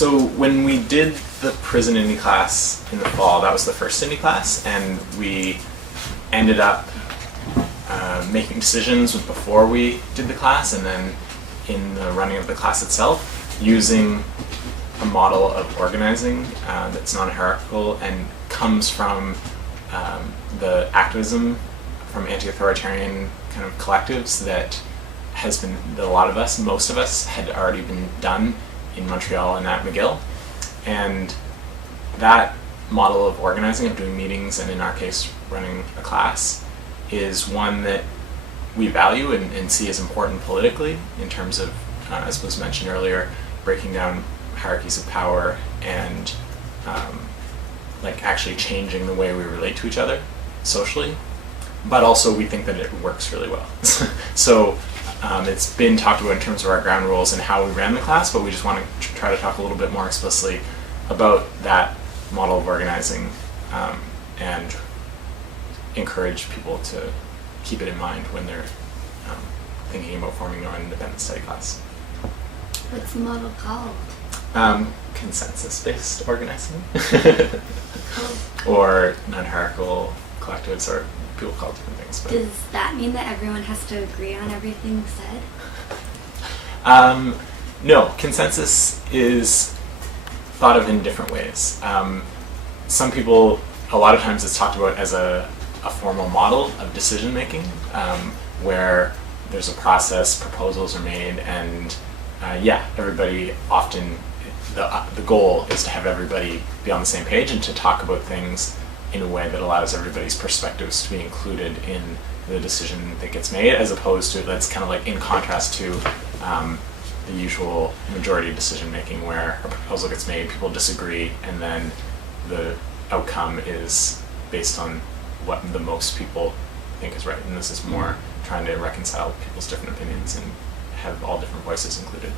So when we did the prison Indyclass in the fall, that was the first Indyclass, and we ended up making decisions before we did the class and then in the running of the class itself, using a model of organizing that's non-hierarchical and comes from the activism from anti-authoritarian kind of collectives that a lot of us, most of us, had already been done in Montreal and at McGill. And that model of organizing, of doing meetings, and in our case, running a class, is one that we value and see as important politically in terms of, as was mentioned earlier, breaking down hierarchies of power and like actually changing the way we relate to each other socially. But also we think that it works really well. So it's been talked about in terms of our ground rules and how we ran the class, but we just want to try to talk a little bit more explicitly about that model of organizing and encourage people to keep it in mind when they're thinking about forming their own independent study class. What's the model called? Consensus-based organizing. Cool. Or non-hierarchical collectives, or people call it different things. But does that mean that everyone has to agree on everything said? No, consensus is thought of in different ways. Some people, a lot of times it's talked about as a formal model of decision making, where there's a process, proposals are made, and everybody often, the goal is to have everybody be on the same page and to talk about things in a way that allows everybody's perspectives to be included in the decision that gets made, as opposed to, that's kind of like in contrast to the usual majority decision making where a proposal gets made, people disagree, and then the outcome is based on what the most people think is right. And this is more trying to reconcile people's different opinions and have all different voices included.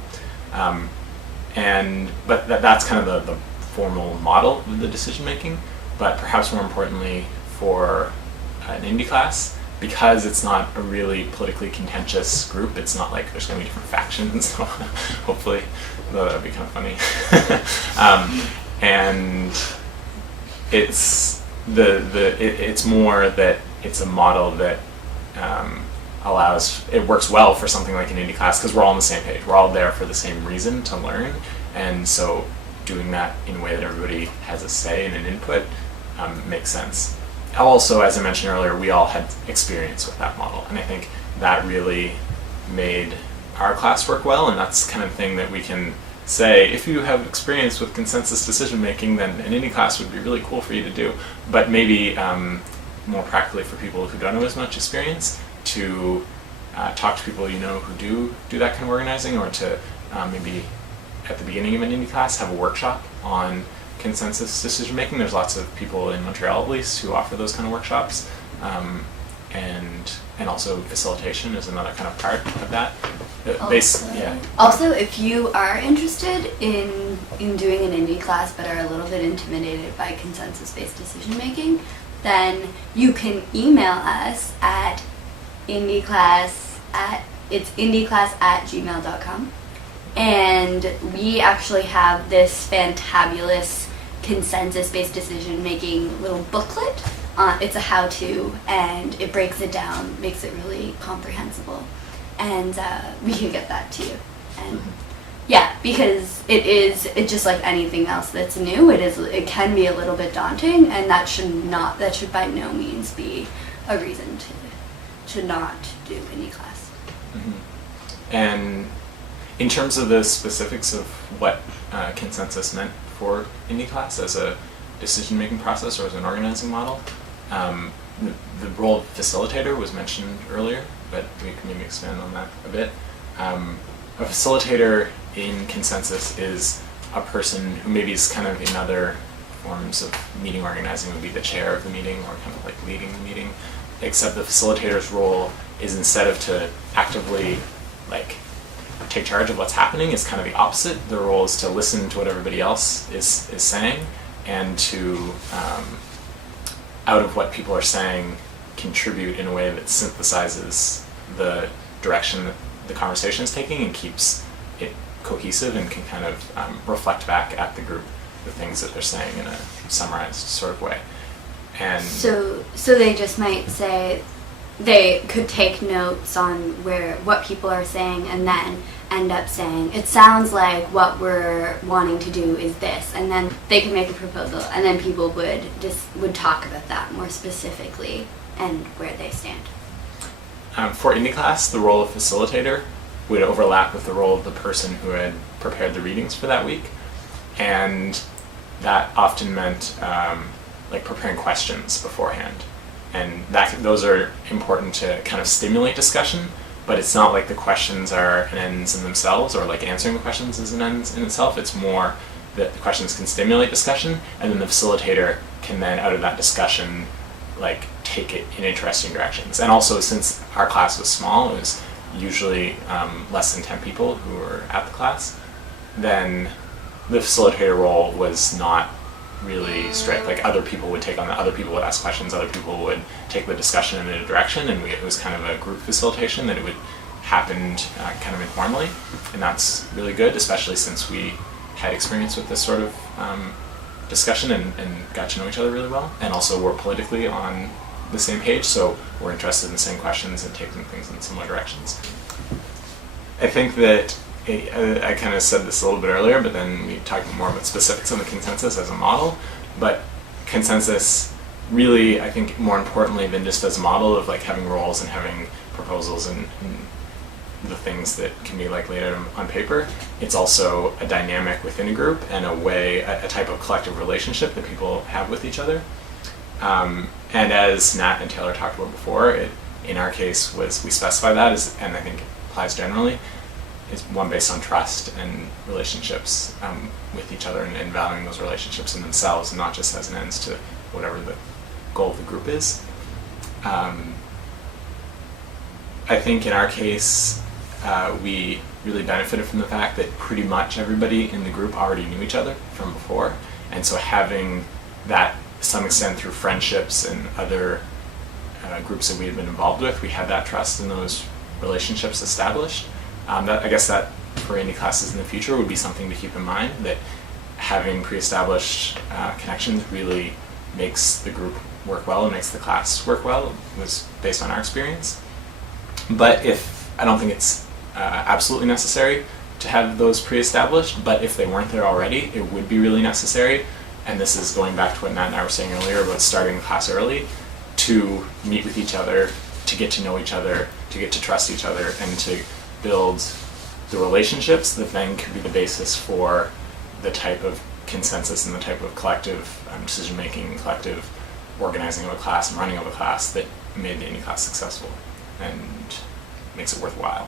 But that's kind of the formal model of the decision making. But perhaps more importantly for an Indyclass, because it's not a really politically contentious group, it's not like there's going to be different factions, so hopefully, though that would be kind of funny. And it's it's more that it's a model that it works well for something like an Indyclass because we're all on the same page. We're all there for the same reason, to learn, and so doing that in a way that everybody has a say and an input makes sense. Also, as I mentioned earlier, we all had experience with that model, and I think that really made our class work well, and that's the kind of thing that we can say, if you have experience with consensus decision making, then an Indyclass would be really cool for you to do. But maybe more practically for people who don't have as much experience, to talk to people who do that kind of organizing, or to maybe at the beginning of an Indyclass have a workshop on consensus decision making. There's lots of people in Montreal, at least, who offer those kind of workshops, and also facilitation is another kind of part of that. Also, if you are interested in doing an Indyclass but are a little bit intimidated by consensus-based decision making, then you can email us at indyclass@gmail.com, and we actually have this fantabulous consensus-based decision-making little booklet. It's a how-to, and it breaks it down, makes it really comprehensible, and we can get that to you. And because it's just like anything else that's new. It can be a little bit daunting, and that should by no means be a reason to not do Indyclass. Mm-hmm. And in terms of the specifics of what consensus meant for Indyclass as a decision-making process or as an organizing model, the role of facilitator was mentioned earlier, but we can maybe expand on that a bit. A facilitator in consensus is a person who maybe is kind of in other forms of meeting organizing, would be the chair of the meeting or kind of like leading the meeting, except the facilitator's role is, instead of to actively like take charge of what's happening, is kind of the opposite. The role is to listen to what everybody else is saying, and to out of what people are saying, contribute in a way that synthesizes the direction that the conversation is taking and keeps it cohesive and can kind of reflect back at the group the things that they're saying in a summarized sort of way. And so they just might say, they could take notes on what people are saying and then end up saying, it sounds like what we're wanting to do is this, and then they could make a proposal, and then people would talk about that more specifically and where they stand. For Indyclass, the role of facilitator would overlap with the role of the person who had prepared the readings for that week, and that often meant like preparing questions beforehand, and those are important to kind of stimulate discussion, but it's not like the questions are an ends in themselves, or like answering the questions is an ends in itself. It's more that the questions can stimulate discussion, and then the facilitator can then, out of that discussion, like take it in interesting directions. And also, since our class was small, it was usually less than 10 people who were at the class, then the facilitator role was not really strict. Like, other people would take on that, other people would ask questions, other people would take the discussion in a direction, and it was kind of a group facilitation, that it would happen kind of informally, and that's really good, especially since we had experience with this sort of discussion and got to know each other really well, and also we're politically on the same page, so we're interested in the same questions and taking things in similar directions. I think that I kind of said this a little bit earlier, but then we talked more about specifics of the consensus as a model. But consensus really, I think, more importantly than just as a model of like having roles and having proposals and the things that can be like laid out on paper, it's also a dynamic within a group and a type of collective relationship that people have with each other. And as Nat and Taylor talked about before, in our case we specify that as, and I think applies generally, is one based on trust and relationships with each other, and valuing those relationships in themselves, and not just as an ends to whatever the goal of the group is. I think in our case, we really benefited from the fact that pretty much everybody in the group already knew each other from before, and so having that to some extent through friendships and other groups that we had been involved with, we had that trust in those relationships established. I guess that for Indyclasses in the future would be something to keep in mind, that having pre-established connections really makes the group work well and makes the class work well. It was based on our experience. But I don't think it's absolutely necessary to have those pre-established, but if they weren't there already, it would be really necessary. And this is going back to what Nat and I were saying earlier about starting the class early, to meet with each other, to get to know each other, to get to trust each other, and to build the relationships that then could be the basis for the type of consensus and the type of collective decision-making, collective organizing of a class and running of a class that made the Indyclass successful and makes it worthwhile.